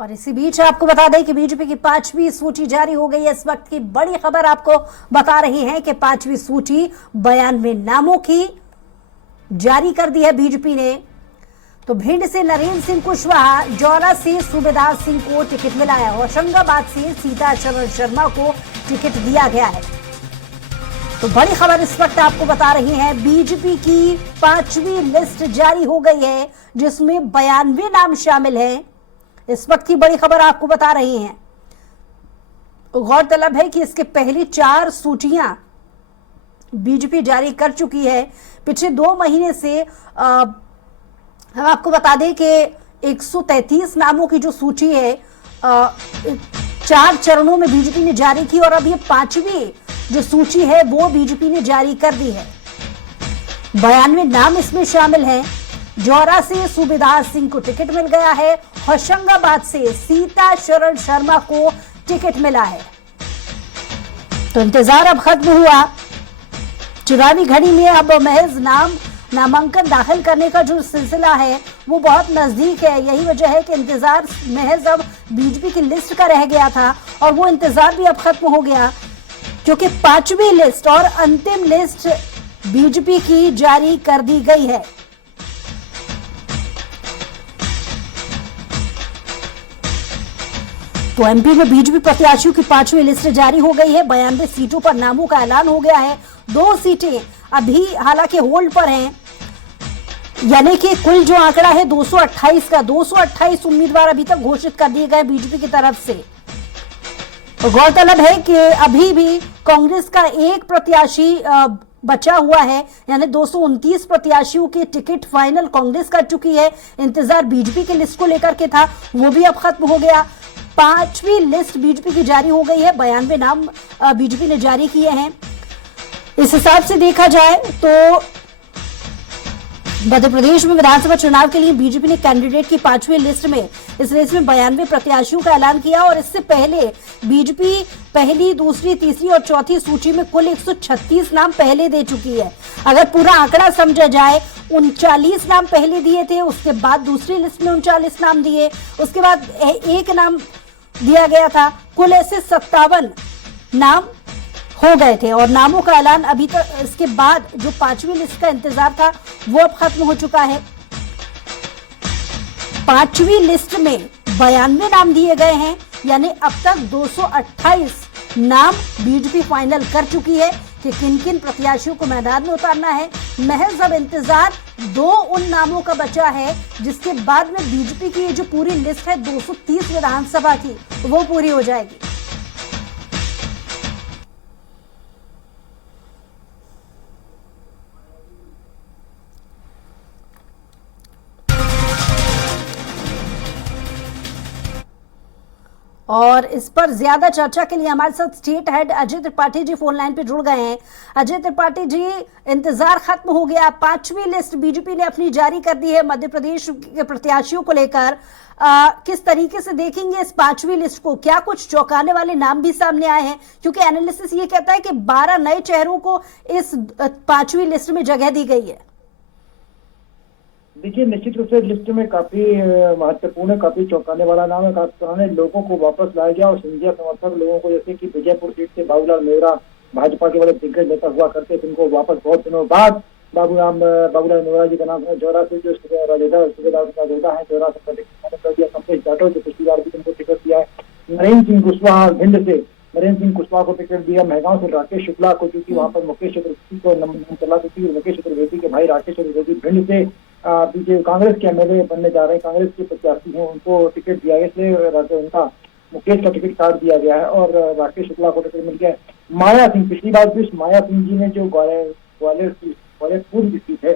और इसी बीच आपको बता दें कि बीजेपी की 5वीं सूची जारी हो गई है। इस वक्त की बड़ी खबर आपको बता रही है कि 5वीं सूची 92 नामों की जारी कर दी है बीजेपी ने। तो भिंड से नरेंद्र सिंह कुशवाहा, जौरा से सूबेदार सिंह को टिकट मिला है। होशंगाबाद से सीताचरण शर्मा को टिकट दिया गया है। तो बड़ी खबर इस वक्त आपको बता रही है, बीजेपी की 5वीं लिस्ट जारी हो गई है जिसमें 92 नाम शामिल हैं। इस वक्त की बड़ी खबर आपको बता रही हैं। गौरतलब है कि इसके पहली 4 सूचियां बीजेपी जारी कर चुकी है। पिछले 2 महीने से हम आपको बता दें कि 133 नामों की जो सूची है 4 चरणों में बीजेपी ने जारी की और अब ये 5वीं जो सूची है वो बीजेपी ने जारी कर दी है। 92 नाम इसमें शामिल हैं। जौरा से सूबेदार सिंह को टिकट मिल गया है। होशंगाबाद से सीताचरण शर्मा को टिकट मिला है। तो इंतजार अब खत्म हुआ। चुनावी घड़ी में अब महज नामांकन दाखिल करने का जो सिलसिला है वो बहुत नजदीक है। यही वजह है कि इंतजार महज अब बीजेपी की लिस्ट का रह गया था और वो इंतजार भी अब खत्म हो गया, क्योंकि 5वीं लिस्ट और अंतिम लिस्ट बीजेपी की जारी कर दी गई है। तो एमपी में बीजेपी प्रत्याशियों की 5वीं लिस्ट जारी हो गई है। 92 सीटों पर नामों का ऐलान हो गया है। 2 सीटें अभी हालांकि होल्ड पर हैं, यानी कि कुल जो आंकड़ा है 228 का, 228 उम्मीदवार अभी तक घोषित कर दिए गए बीजेपी की तरफ से। तो गौरतलब है कि अभी भी कांग्रेस का एक प्रत्याशी बचा हुआ है, यानी 229 प्रत्याशियों के टिकट फाइनल कांग्रेस कर चुकी है। इंतजार बीजेपी की लिस्ट को लेकर के था, वो भी अब खत्म हो गया। 5वीं लिस्ट बीजेपी की जारी हो गई है। 92 नाम बीजेपी ने जारी किए हैं। इस हिसाब से देखा जाए तो मध्य प्रदेश में विधानसभा चुनाव के लिए बीजेपी ने कैंडिडेट की 5वीं लिस्ट में इस रेस में 92 प्रत्याशियों का ऐलान किया और इससे पहले बीजेपी पहली, दूसरी, तीसरी और चौथी सूची में कुल 136 नाम पहले दे चुकी है। अगर पूरा आंकड़ा समझा जाए, 39 नाम पहले दिए थे, उसके बाद दूसरी लिस्ट में 39 नाम दिए, उसके बाद एक नाम दिया गया था। कुल ऐसे 57 नाम हो गए थे और नामों का ऐलान अभी तक, इसके बाद जो 5वीं लिस्ट का इंतजार था वो अब खत्म हो चुका है। 5वीं लिस्ट में 92 नाम दिए गए हैं, यानी अब तक 228 नाम बीजेपी फाइनल कर चुकी है कि किन किन प्रत्याशियों को मैदान में उतारना है। महज अब इंतजार 2 उन नामों का बचा है जिसके बाद में बीजेपी की ये जो पूरी लिस्ट है 230 विधानसभा की, वो पूरी हो जाएगी। और इस पर ज्यादा चर्चा के लिए हमारे साथ state head Ajay Tripathi ji phone line पे जुड़ गए हैं। अजय त्रिपाठी जी, इंतजार खत्म हो गया। 5वीं लिस्ट बीजेपी ने अपनी जारी कर दी है मध्य प्रदेश के प्रत्याशियों को लेकर। किस तरीके से देखेंगे इस 5वीं लिस्ट को? क्या कुछ चौंकाने वाले नाम भी सामने आए हैं? क्योंकि एनालिसिस ये कहता है कि 12 नए चेहरों को इस 5वीं लिस्ट में जगह दी गई है। देखिए, निश्चित रूप से लिस्ट में काफी महत्वपूर्ण, काफी चौंकाने वाला नाम है। खास पुराने लोगों को वापस लाया गया और सिंधिया समर्थक लोगों को, जैसे कि विजयपुर सीट से बाबूलाल मेहरा भाजपा के बड़े दिग्गज नेता हुआ करते थे, उनको वापस बहुत दिनों बाद बाबूलाल मेहरा जी का नाम है। जौरा से जो सूबेदार है, जौरा से कर दिया कमलेश जाटव, जो पिछली बार भी उनको टिकट दिया है। नरेंद्र सिंह कुशवाहा भिंड से, नरेंद्र सिंह कुशवाहा को टिकट दिया। महगांव से राकेश शुक्ला को, क्योंकि वहां पर मुकेश चतुर्वेदी को नंबर चला चुकी है। मुकेश चतुर्वेदी के भाई राकेश चतुर्वेदी भिंड से बीजेपी कांग्रेस के एमएलए बनने जा रहे हैं, कांग्रेस के प्रत्याशी हैं, उनको टिकट दिया गया, इसलिए उनका मुकेश का टिकट काट दिया गया है और राकेश शुक्ला को टिकट मिल गया है। माया सिंह, पिछली बार भी माया सिंह जी ने जो ग्वालियर पूर्व की सीट है,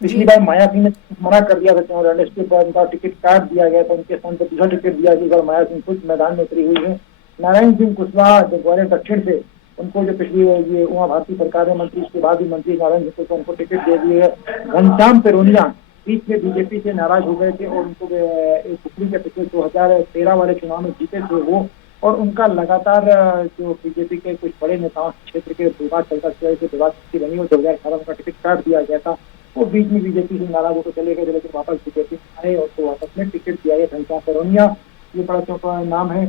पिछली बार माया सिंह ने मना कर दिया था चुनाव लड़ने से, उनका टिकट काट दिया गया था, उनके स्थान पर दूसरा टिकट दिया गया। माया सिंह खुद मैदान में उतरी हुई है। नारायण सिंह कुशवाहा जो ग्वालियर दक्षिण से, उनको जो पिछली ये उमा भारती सरकार में मंत्री, उसके बाद भी मंत्री नारायण सिंह को उनको टिकट दे दिए है। घनश्याम पेरोनिया बीच में बीजेपी से नाराज हो गए थे और उनको टुकड़ी के टिकट 2013 वाले चुनाव में जीते थे वो, और उनका लगातार जो बीजेपी के कुछ बड़े नेताओं क्षेत्र के विवाद चलता, विवाद की बनी हो, 2018 का टिकट काट दिया गया था। वो बीच में बीजेपी से नाराज होकर चले गए, लेकिन वापस बीजेपी आए और तो वापस में टिकट दिया है। घनश्याम सरोनिया, ये बड़ा चौंका नाम है।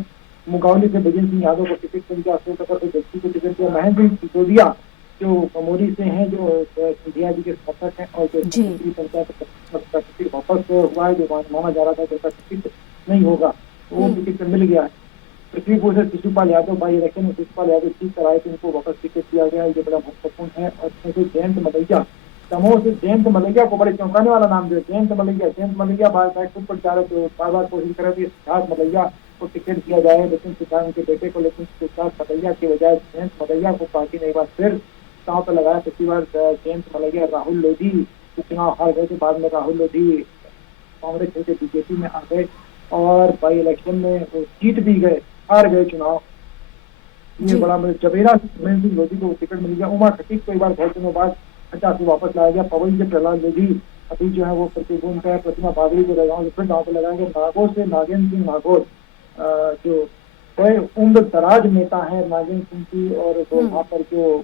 मुंगावली से भजन सिंह यादव को टिकट मिल गया, अशोक नगर से व्यक्ति को टिकट दिया। महेंद्र सिंह सिसोदिया जो कमोरी से हैं, जो सिंधिया जी के समर्थक हैं और जो पंचायत का टिकट वापस हुआ है, जो माना जा रहा था कि उनका टिकट नहीं होगा, तो वो टिकट मिल गया है। पृथ्वीपुर से शिशुपाल यादव बाई इलेक्शन में शिशुपाल यादव जीत कर आए थे, उनको वापस टिकट दिया गया, ये बड़ा महत्वपूर्ण है। और इसमें जयंत मलैया, दमोह से जयंत मलैया को बड़े चौंकाने वाला नाम दिया। जयंत मलैया बैकफुट पर जा रहे थे, बार बार कोशिश कर रहे थे सिद्धार्थ मलैया को टिकट दिया जाए, लेकिन सिद्धार्थ के बेटे को, लेकिन सिद्धार्थ मलैया के बजाय जयंत मलैया को पार्टी ने एक बार फिर दांव पर लगाया। पिछली बार जयंत मलैया राहुल लोधी चुनाव हार गए थे, बाद में राहुल लोधी कांग्रेस से बीजेपी में आ गए और बाई इलेक्शन में जीत भी गए, हार गए चुनाव। ये बड़ा जबेरा महेंद्र सिंह लोधी को टिकट मिल गया। उमा खटीक को एक बार बहुत दिनों बाद 50 से वापस लाया गया। पवन जी प्रहलाद लोधी अभी जो है वो प्रतिबंध का प्रतिमा बागड़ी को लगाओ, फिर दांव पर लगाएंगे। नागौर से नागेंद्र सिंह नागौर, जो बड़े उम्र दराज नेता है नागेंद्र सिंह की, और वहाँ पर जो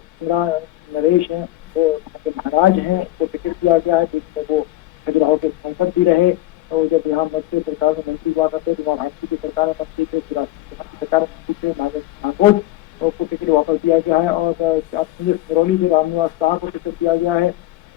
नरेश है वो महाराज हैं, तो टिकट दिया गया है। वो खजुराहो के सांसद भी रहे, और जब यहाँ मध्य सरकार में मंत्री हुआ करते तो वहाँ भाजपा की सरकार में मंत्री थे, सरकार में मंत्री थे। नागौर को टिकट वापस दिया गया है। और सिरौली से रामनिवास शाह को टिकट दिया गया है।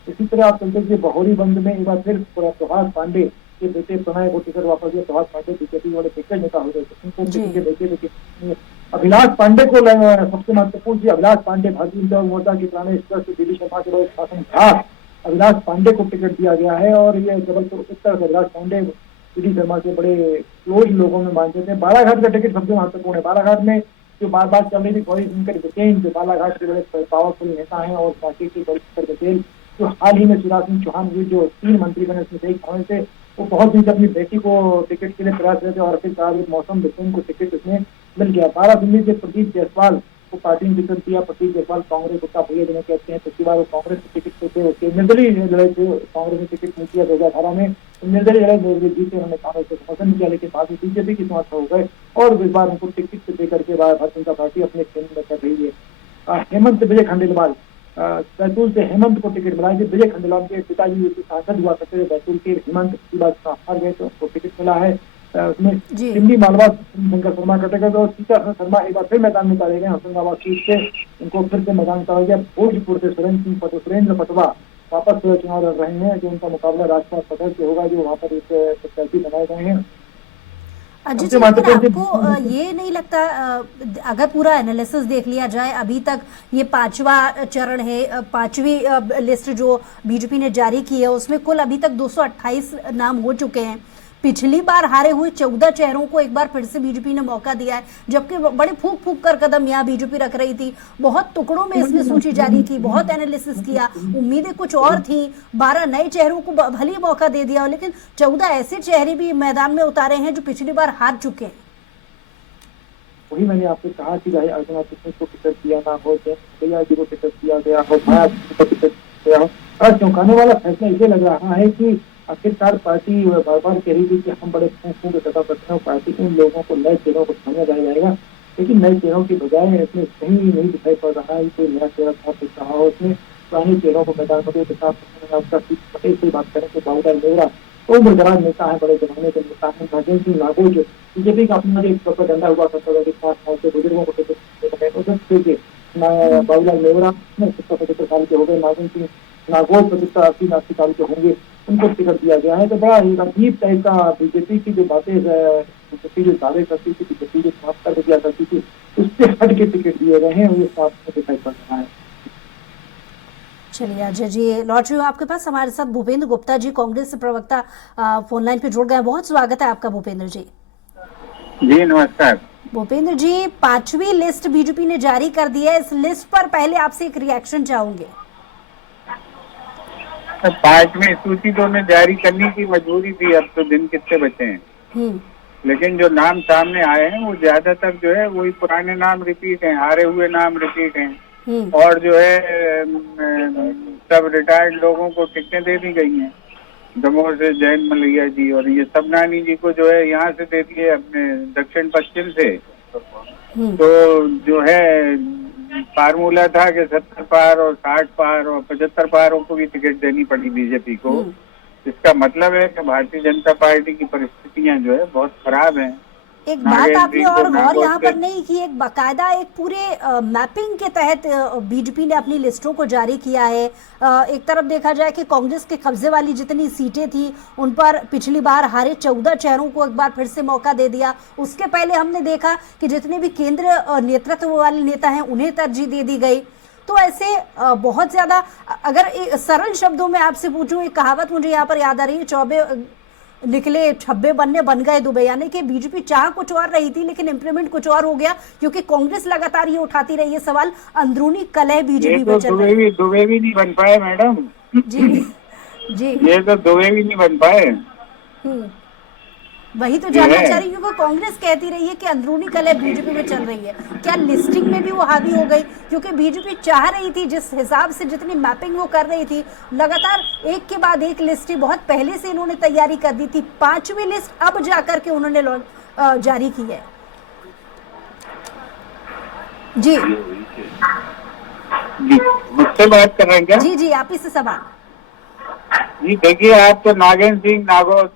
इसी तरह आप चलते कि बहोरी बंद में एक बार फिर प्रभास पांडे के बेटे प्रणय को टिकट वापस दिया। प्रभास पांडे बीजेपी वाले टिकट नेता हो गए, उनको टिकट देते, लेकिन अभिलाष पांडे को सबसे महत्वपूर्ण थी। अभिलाष पांडे भारतीय जनता मोर्चा के पुराने स्पष्ट दिल्ली शर्मा के बड़े शासन घाट अभिलाष पांडे को टिकट दिया गया है। और ये जबलपुर उत्तर से अभिलाष पांडे दिल्ली शर्मा के बड़े क्लोज लोगों में मानते थे। बालाघाट का टिकट सबसे महत्वपूर्ण है। बालाघाट में जो बार बार चल रही थी गौरी शंकर बघेल, जो बालाघाट के बड़े पावरफुल नेता हैं, और पार्टी के गौरी शंकर बघेल जो हाल ही में शिवराज सिंह चौहान भी जो 3 मंत्री बने उसमें से एक कौन थे, वो बहुत दिन से अपनी बेटी को टिकट के लिए प्रयास रहे थे, और फिर कहा मौसम बिसेन को टिकट उसमें मिल गया। बारासिंगी से प्रदीप जायसवाल को पार्टी ने टिकट दिया। प्रदीप जायसवाल कांग्रेस कुत्ता भैया जिन्हें कहते हैं, पिछली बार वो कांग्रेस के टिकट थे, उसके निर्दलीय लड़े थे, कांग्रेस ने टिकट नहीं किया 2018 में, निर्दलीय लड़े जीते, उन्होंने कांग्रेस को समर्थन नहीं किया, लेकिन बाद में बीजेपी की समर्थ हो गए और इस बार उनको टिकट देकर के भारतीय जनता पार्टी अपने केंद्र में कर रही है। हेमंत विजय खंडेलवाल, बैतूल से हेमंत को टिकट मिला। विजय खंडेलवाल के पिताजी सांसद हुआ करते थे बैतूल के, हेमंत की बात हार गए तो उनको टिकट मिला है। उसमें सिमली मालवा शंकर शर्मा कटेगा, और सीता शर्मा एक बार फिर मैदान में उतारे गए होशंगाबाद सीट से, उनको फिर से मैदान उतारा गया। भोजपुर से सुरेंद्र पटवा वापस चुनाव लड़ रहे हैं, जो उनका मुकाबला राजपाल पटेल से होगा, जो वहाँ पर एक प्रत्याशी बनाए गए हैं। अजय जी, लेकिन आपको ये नहीं लगता, अगर पूरा एनालिसिस देख लिया जाए, अभी तक ये 5वां चरण है, 5वीं लिस्ट जो बीजेपी ने जारी की है, उसमें कुल अभी तक 228 नाम हो चुके हैं। पिछली बार हारे हुए 14 चेहरों को एक बार फिर से बीजेपी ने मौका दिया है, जबकि बड़े फूक फूक कर कदम यहाँ बीजेपी रख रही थी। बहुत टुकड़ों में इसने सूची जारी की, बहुत एनालिसिस किया, उम्मीदें कुछ और थी। 12 नए चेहरों को भले मौका दे दिया, लेकिन 14 ऐसे चेहरे भी मैदान में उतारे हैं जो पिछली बार हार चुके हैं। वही मैंने आपसे कहा कि भाई अर्चना चिटनिस को टिकट दिया ना हो, भैया जी को टिकट दिया गया हो, भाया को टिकट दिया हो। और चौंकाने वाला फैसला इसे लग रहा है कि आखिरकार पार्टी बार बार कह रही थी कि हम बड़े फूंक कथा करते हैं, पार्टी उन लोगों को नए चेहरों को समझा जाएगा, लेकिन नए चेहरों की बजाय इसमें कहीं नहीं दिखाई पड़ रहा है कोई नया चेहरा था दिख रहा हो। उसमें पुराने चेहरों को मैदान में पटेल से बात करें तो बाबूलाल मेहरा तो उम्रदराज नेता है, बड़े जमाने के नेता है। नागेंद्र सिंह नागौर जो बीजेपी का अपना एक प्रोपेगेंडा हुआ करता था कि 5 साल से बुजुर्गों को टिकट बाबूलाल मेहरा 75 साल के हो गए, नागेंद्र सिंह नागौर 80 साल के होंगे, उनको टिकट दिया गया है। तो बड़ा एक अजीब टाइप का बीजेपी की जो बातें बीजेपी जो दावे करती थी, बीजेपी जो साफ कर दिया करती थी, उससे हट के टिकट दिए गए हैं, ये साफ दिखाई पड़ रहा है। चलिए अजय जी, लौट रही हूँ आपके पास। हमारे साथ भूपेंद्र गुप्ता जी, कांग्रेस से प्रवक्ता, फोन लाइन पे जुड़ गए। बहुत स्वागत है आपका भूपेंद्र जी। जी नमस्कार। भूपेंद्र जी, 5वीं लिस्ट बीजेपी ने जारी कर दी है, इस लिस्ट पर पहले आपसे एक रिएक्शन चाहूंगे। 5वीं सूची तो उन्हें जारी करने की मजबूरी थी, अब तो दिन कितने बचे हैं। लेकिन जो नाम सामने आए हैं वो ज्यादातर जो है वही पुराने नाम रिपीट हैं, हारे हुए नाम रिपीट हैं, और जो है सब रिटायर्ड लोगों को टिकटें दे दी गई हैं। दमोह से जयंत मलैया जी, और ये सबनानी जी को जो है यहाँ से दे दिए अपने दक्षिण पश्चिम से। तो जो है फार्मूला था कि 70 पार और 60 पार और 75 पारों को भी टिकट देनी पड़ी बीजेपी को। इसका मतलब है कि भारतीय जनता पार्टी की परिस्थितियां जो है बहुत खराब हैं। एक बात आपने और गौर यहाँ पर नहीं की, एक बाकायदा एक पूरे मैपिंग के तहत बीजेपी ने अपनी लिस्टों को जारी किया है। एक तरफ देखा जाए कि कांग्रेस के कब्जे वाली जितनी सीटें थी उन पर पिछली बार हारे 14 चेहरों को एक बार फिर से मौका दे दिया। उसके पहले हमने देखा कि जितने भी केंद्र नेतृत्व वाले नेता हैं उन्हें तरजीह दे दी गई। तो ऐसे बहुत ज्यादा, अगर सरल शब्दों में आपसे पूछूं, एक कहावत मुझे यहाँ पर याद आ रही है, 24 निकले 26 बनने बन गए दुबई, यानी कि बीजेपी चाह कुछ और रही थी लेकिन इम्प्लीमेंट कुछ और हो गया, क्योंकि कांग्रेस लगातार ये उठाती रही है सवाल, अंदरूनी कलह बीजेपी में चल रही है। दुबई भी नहीं बन पाए मैडम जी जी, ये तो दुबई भी नहीं बन पाए। वही तो जानना चाह रही हूँ, क्योंकि कांग्रेस कहती रही है कि अंदरूनी कलह बीजेपी में चल रही है, क्या लिस्टिंग में भी वो हावी हो गई? क्योंकि बीजेपी चाह रही थी जिस हिसाब से जितनी मैपिंग वो कर रही थी, लगातार एक के बाद एक लिस्ट बहुत पहले से इन्होंने तैयारी कर दी थी, 5वीं लिस्ट अब जाकर के उन्होंने जारी की है। जी जी, मुझसे बात कर रहे हैं क्या? जी जी, आप ही से सवाल। जी देखिए, आप तो नागेंद्र सिंह नागौर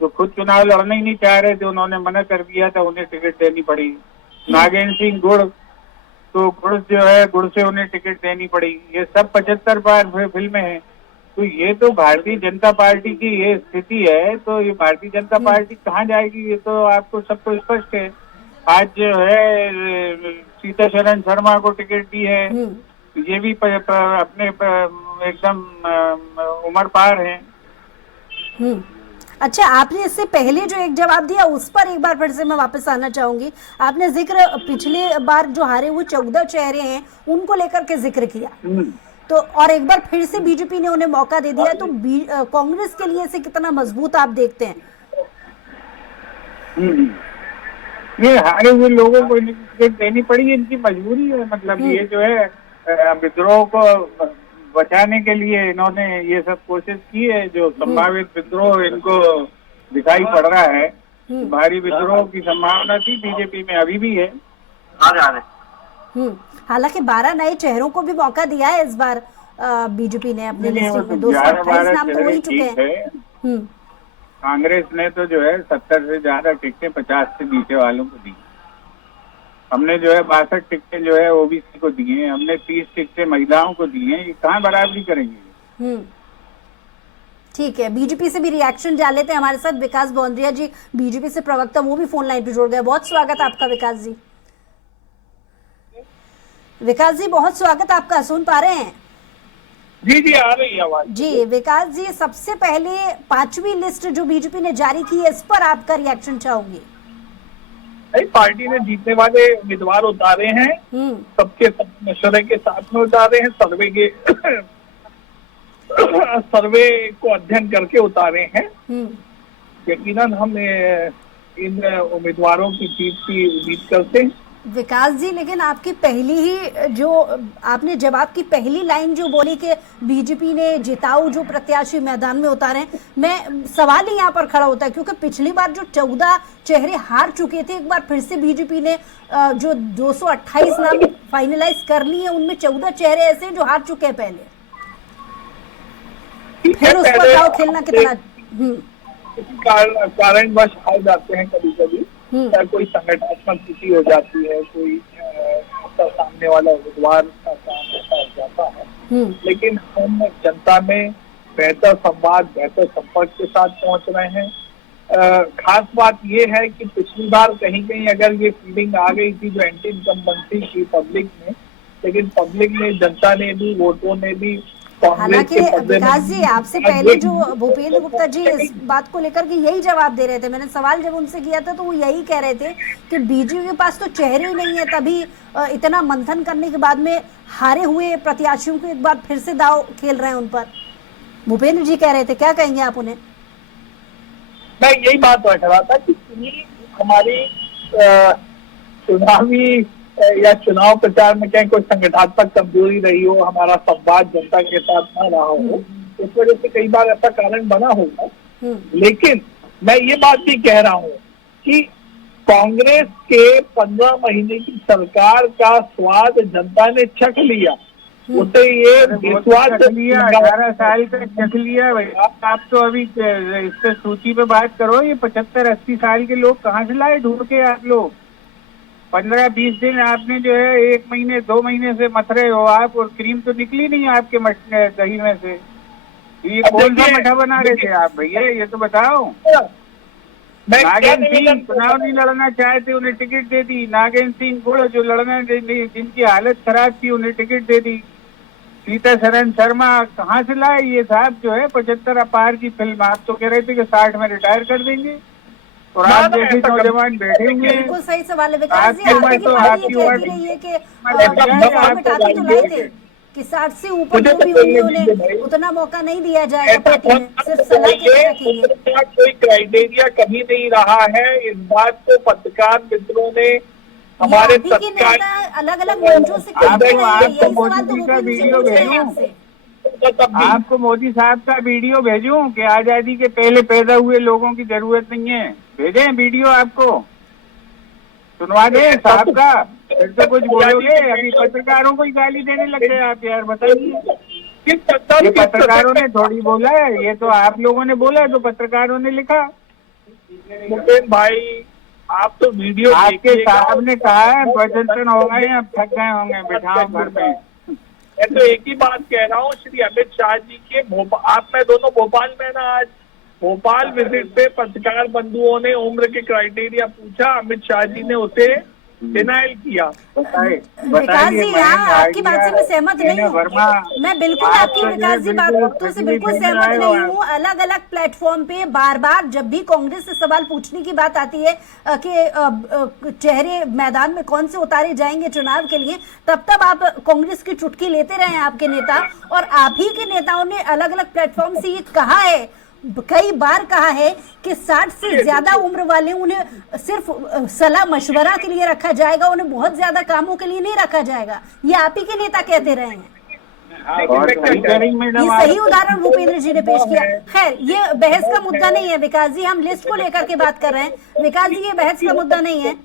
जो खुद चुनाव लड़ना ही नहीं चाह रहे थे, उन्होंने मना कर दिया था, उन्हें टिकट देनी पड़ी। नागेंद्र सिंह गुड़, तो गुड़ जो है गुड़ से उन्हें टिकट देनी पड़ी। ये सब 75 बार फिल्में हैं। तो ये तो भारतीय जनता पार्टी की ये स्थिति है, तो ये भारतीय जनता पार्टी कहाँ जाएगी, ये तो आपको सबको स्पष्ट है। आज जो है सीताशरण शर्मा को टिकट दी है, ये भी अपने एकदम उम्र पार है। अच्छा, आपने इससे पहले जो एक जवाब दिया उस पर एक बार फिर से मैं वापस आना चाहूंगी। आपने जिक्र पिछले बार जो हारे हुए 14 चेहरे हैं उनको लेकर के जिक्र किया, तो और एक बार फिर से बीजेपी ने उन्हें मौका दे दिया, तो कांग्रेस के लिए इसे कितना मजबूत आप देखते हैं? ये हारे हुए लोगों को टिकट देनी पड़ी, इनकी मजबूरी है। मतलब ये जो है विद्रोह को बचाने के लिए इन्होंने ये सब कोशिश की है। जो संभावित विद्रोह इनको दिखाई पड़ रहा है, भारी विद्रोह की संभावना थी बीजेपी में, अभी भी है। हालांकि 12 नए चेहरों को भी मौका दिया है इस बार बीजेपी ने अपने लिस्टिंग में। 228 नाम तो हो ही चुके हैं। कांग्रेस ने तो जो है 70 से ज्यादा टिकटें 50 से नीचे वालों को दी। हमने जो है 62 टिकटें जो है ओबीसी को दी हैं, हमने 30 टिकटें महिलाओं को दी हैं। ये कहाँ बराबरी करेंगे? ठीक है, बीजेपी से भी रिएक्शन डाल लेते हैं। हमारे साथ विकास बौंद्रिया जी, बीजेपी से प्रवक्ता, वो भी फोन लाइन पे जुड़ गए। बहुत स्वागत आपका विकास जी। विकास जी बहुत स्वागत आपका, सुन पा रहे हैं? जी जी, आ रही है आवाज। जी विकास जी, सबसे पहले 5वीं लिस्ट जो बीजेपी ने जारी की है, इस पर आपका रिएक्शन चाहूंगी। पार्टी ने जीतने वाले उम्मीदवार उतारे हैं, सबके सब मशवरे के साथ में उतारे हैं, सर्वे को अध्ययन करके उतारे हैं। यकीनन हम इन उम्मीदवारों की जीत की उम्मीद करते हैं। विकास जी, लेकिन आपकी पहली ही जो आपने जब आपकी पहली लाइन जो बोली कि बीजेपी ने जिताऊ जो प्रत्याशी मैदान में उतारे, मैं सवाल ही यहाँ पर खड़ा होता है, क्योंकि पिछली बार जो 14 चेहरे हार चुके थे, एक बार फिर से बीजेपी ने जो 228 नाम फाइनलाइज कर लिए, उनमें 14 चेहरे ऐसे हैं जो हार चुके हैं पहले। फिर उस पर दाव खेलना कितना कारणवश हार जाते हैं कभी कभी, कोई संगठनात्मक स्थिति हो जाती है, कोई सामने वाला उम्मीदवार का काम ऐसा हो जाता है। लेकिन हम जनता में बेहतर संवाद, बेहतर संपर्क के साथ पहुंच रहे हैं। खास बात ये है कि पिछली बार कहीं कहीं अगर ये फीलिंग आ गई थी जो एंटी इनकम्बेंसी की पब्लिक में, लेकिन पब्लिक ने, जनता ने भी, वोटों ने भी, हालांकि विकास जी आपसे पहले जो भूपेंद्र गुप्ता जी इस बात को लेकर के यही जवाब दे रहे थे, मैंने सवाल जब उनसे किया था तो वो यही कह रहे थे कि बीजेपी के पास तो चेहरे ही नहीं है, तभी इतना मंथन करने के बाद में हारे हुए प्रत्याशियों को एक बार फिर से दाव खेल रहे हैं उन पर। भूपेंद्र जी कह रहे थे, क्या कहेंगे आप उन्हें? मैं यही बात रख रहा था कि हमारी चुनावी या चुनाव प्रचार में कहीं कोई संगठनात्मक कमजोरी रही हो, हमारा संवाद जनता के साथ ना रहा हो, इस वजह से कई बार ऐसा कारण बना होगा। लेकिन मैं ये बात भी कह रहा हूँ कि कांग्रेस के 15 महीने की सरकार का स्वाद जनता ने चख लिया, उसे ये विश्वास लिया 18 साल तक चख लिया भैया। आप तो अभी इस पे सूची पे बात करो, ये 75-80 साल के लोग कहाँ से लाए ढूंढ के आप लोग? 15-20 दिन आपने जो है 1 महीने 2 महीने से मथ रहे हो आप, और क्रीम तो निकली नहीं आपके दही में से। ये कौन सा मठा बना रहे थे आप भैया, ये तो बताओ। नागेंद्र सिंह चुनाव नहीं लड़ना चाहते, उन्हें टिकट दे दी। नागेंद्र सिंह गुड़ जो लड़ना जिनकी हालत खराब थी, उन्हें टिकट दे दी। सीतासरन शर्मा कहाँ से लाए ये साहब जो है 75 अपार की फिल्म? आप तो कह रहे थे कि 60 में रिटायर कर देंगे, और आप जैसे नौजवान बैठे हुए हैं। बिल्कुल सही सवाल है विकास जी, आपकी पार्टी ये कहती रही है कि तो लाए थे कि 60 से ऊपर जो भी होंगे उन्हें उतना मौका नहीं दिया जाएगा पार्टी में, सिर्फ सलाह के लिए रखेंगे। कोई क्राइटेरिया कभी नहीं रहा है, इस बात को पत्रकार मित्रों ने हमारे अलग अलग मंचों से आपको मोदी साहब का वीडियो भेजूं कि आजादी के पहले पैदा हुए लोगों की जरूरत नहीं है? भेजें वीडियो आपको, सुनवा दें साहब का, फिर तो कुछ बोलोगे। अभी पत्रकारों को ही गाली देने लग गए आप यार, बताइए। ये पत्रकारों ने थोड़ी बोला है, ये तो आप लोगों ने बोला है, तो पत्रकारों ने लिखा। मुकेश भाई आप तो वीडियो आपके साहब ने कहा है प्रदर्शन हो गए, अब थक गए होंगे, बैठाओ घर में। मैं तो एक ही बात कह रहा हूँ, श्री अमित शाह जी के मैं दोनों भोपाल में ना, आज भोपाल विजिट पे पत्रकार बंधुओं ने उम्र के क्राइटेरिया पूछा, अमित शाह जी ने उसे डिनाइल किया। विकास जी यहाँ आपकी बात से मैं सहमत नहीं हूँ, मैं बिल्कुल आपकी विकास जी बातों से बिल्कुल सहमत नहीं हूँ। अलग अलग प्लेटफॉर्म पे बार बार जब भी कांग्रेस से सवाल पूछने की बात आती है कि चेहरे मैदान में कौन से उतारे जाएंगे चुनाव के लिए, तब आप कांग्रेस की चुटकी लेते रहे हैं आपके नेता, और आप ही के नेताओं ने अलग अलग प्लेटफॉर्म से ये कहा है, कई बार कहा है कि 60 से ज्यादा उम्र वाले उन्हें सिर्फ सलाह मशवरा के लिए रखा जाएगा, उन्हें बहुत ज्यादा कामों के लिए नहीं रखा जाएगा। ये आप ही के नेता कहते रहे हैं। ये सही उदाहरण भूपेंद्र जी ने पेश किया। खैर ये बहस का मुद्दा नहीं है विकास जी, हम लिस्ट को लेकर के बात कर रहे हैं। विकास जी ये बहस का मुद्दा नहीं है,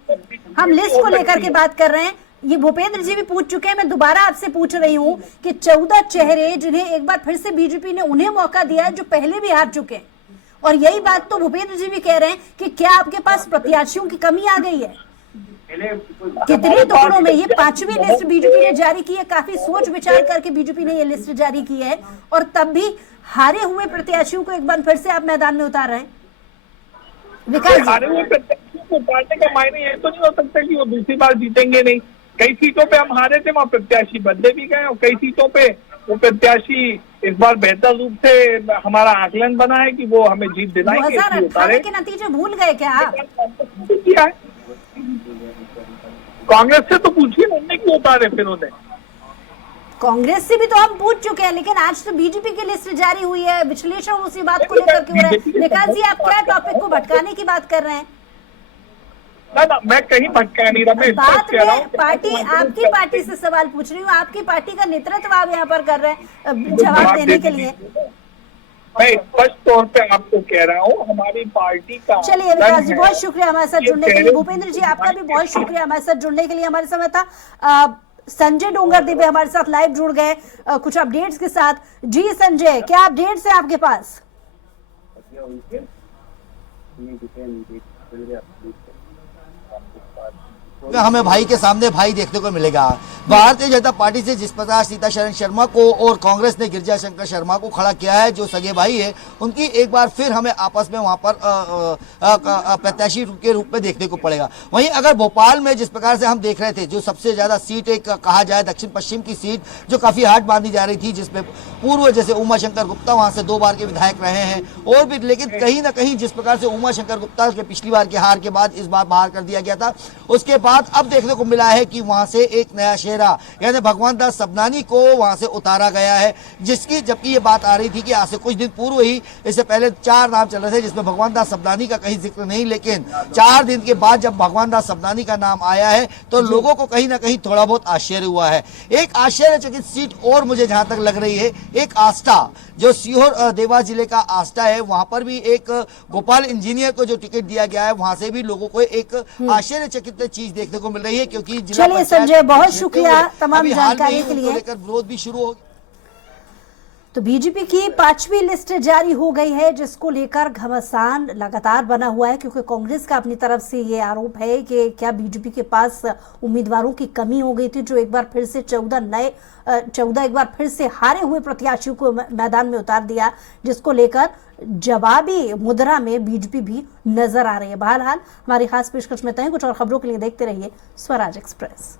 हम लिस्ट को लेकर के बात कर रहे हैं। ये भूपेंद्र जी भी पूछ चुके हैं, मैं दोबारा आपसे पूछ रही हूँ कि 14 चेहरे जिन्हें एक बार फिर से बीजेपी ने उन्हें मौका दिया है जो पहले भी हार चुके हैं, और यही बात तो भूपेंद्र जी भी कह रहे हैं कि क्या आपके पास प्रत्याशियों की कमी आ गई है? कितने टुकड़ों में ये 5वीं लिस्ट बीजेपी ने जारी की है, काफी सोच विचार करके बीजेपी ने ये लिस्ट जारी की है, और तब भी हारे हुए प्रत्याशियों को एक बार फिर से आप मैदान में उतार रहे हैं। विकास जी, हारे हुए प्रत्याशियों को उतारने का मायने ये तो नहीं हो सकता कि वो दूसरी बार जीतेंगे नहीं। कई सीटों पे हम हारे थे, वहाँ प्रत्याशी बदले भी गए, और कई सीटों पे वो प्रत्याशी इस बार बेहतर रूप से हमारा आकलन बना है कि वो हमें जीत दिलाएंगे। 2018 के नतीजे भूल गए क्या आप? किया है कांग्रेस से तो पूछिए, उन्होंने क्यों उतारे फिर उन्हें? कांग्रेस से भी तो हम पूछ चुके हैं, लेकिन आज तो बीजेपी की लिस्ट जारी हुई है, विश्लेषण उसी बात को लेकर के हो रहा है। विकास जी आप क्या टॉपिक को भटकाने की बात कर रहे हैं? ना मैं कहीं भटका नहीं रहा, मैं बात में पार्टी, आपकी पार्टी से सवाल पूछ रही हूँ, आपकी पार्टी का नेतृत्व आप यहाँ पर कर रहे हैं जवाब देने के लिए। मैं स्पष्ट तौर पे आपको कह रहा हूँ, हमारी पार्टी का। चलिए विकास जी बहुत शुक्रिया हमारे साथ जुड़ने के लिए। भूपेंद्र जी आपका भी बहुत शुक्रिया हमारे साथ जुड़ने के लिए। हमारे समय था संजय डोंगरदेव हमारे साथ लाइव जुड़ गए कुछ अपडेट्स के साथ। जी संजय, क्या अपडेट्स है आपके पास? हमें भाई के सामने भाई देखने को मिलेगा। भारतीय जनता पार्टी से जिस प्रकार सीतासरन शर्मा को और कांग्रेस ने गिरिजा शंकर शर्मा को खड़ा किया है, जो सगे भाई है, उनकी एक बार फिर हमें आपस में वहां पर प्रत्याशी के रूप में देखने को पड़ेगा। वहीं अगर भोपाल में जिस प्रकार से हम देख रहे थे, जो सबसे ज्यादा सीट एक कहा जाए दक्षिण पश्चिम की सीट जो काफी हार्ड बांधी जा रही थी, जिसमें पूर्व जैसे उमा शंकर गुप्ता वहां से 2 बार के विधायक रहे हैं, और भी, लेकिन कहीं ना कहीं जिस प्रकार से उमा शंकर गुप्ता के पिछली बार की हार के बाद इस बार बाहर कर दिया गया था, उसके बाद बाद अब देखने को मिला है कि वहां से एक नया चेहरा यानी भगवान दास सबनानी को वहां से उतारा गया है, जिसकी जबकि ये बात आ रही थी कि आज से कुछ दिन पूर्व ही, इससे पहले 4 नाम चल रहे थे जिसमें भगवान दास सबनानी का कहीं जिक्र नहीं, लेकिन 4 दिन के बाद जब भगवान दास सबनानी का नाम आया है तो लोगों को कहीं ना कहीं थोड़ा बहुत आश्चर्य हुआ है। एक आश्चर्यचकित सीट और मुझे जहां तक लग रही है, एक आस्था जो सीहोर देवास जिले का आस्था है, वहां पर भी एक गोपाल इंजीनियर को जो टिकट दिया गया है वहां से भी लोगों को एक आश्चर्यचकित चीज देखने को मिल रही है, क्योंकि चलिए संजय, बहुत शुक्रिया तमाम जानकारी के लिए। लेकर विरोध भी शुरू हो गया। तो बीजेपी की 5वीं लिस्ट जारी हो गई है, जिसको लेकर घमासान लगातार बना हुआ है, क्योंकि कांग्रेस का अपनी तरफ से ये आरोप है कि क्या बीजेपी के पास उम्मीदवारों की कमी हो गई थी, जो एक बार फिर से 14 एक बार फिर से हारे हुए प्रत्याशियों को मैदान में उतार दिया, जिसको लेकर जवाबी मुद्रा में बीजेपी भी नजर आ रही है। बहरहाल हमारी खास पेशकश में तय कुछ और खबरों के लिए देखते रहिए स्वराज एक्सप्रेस।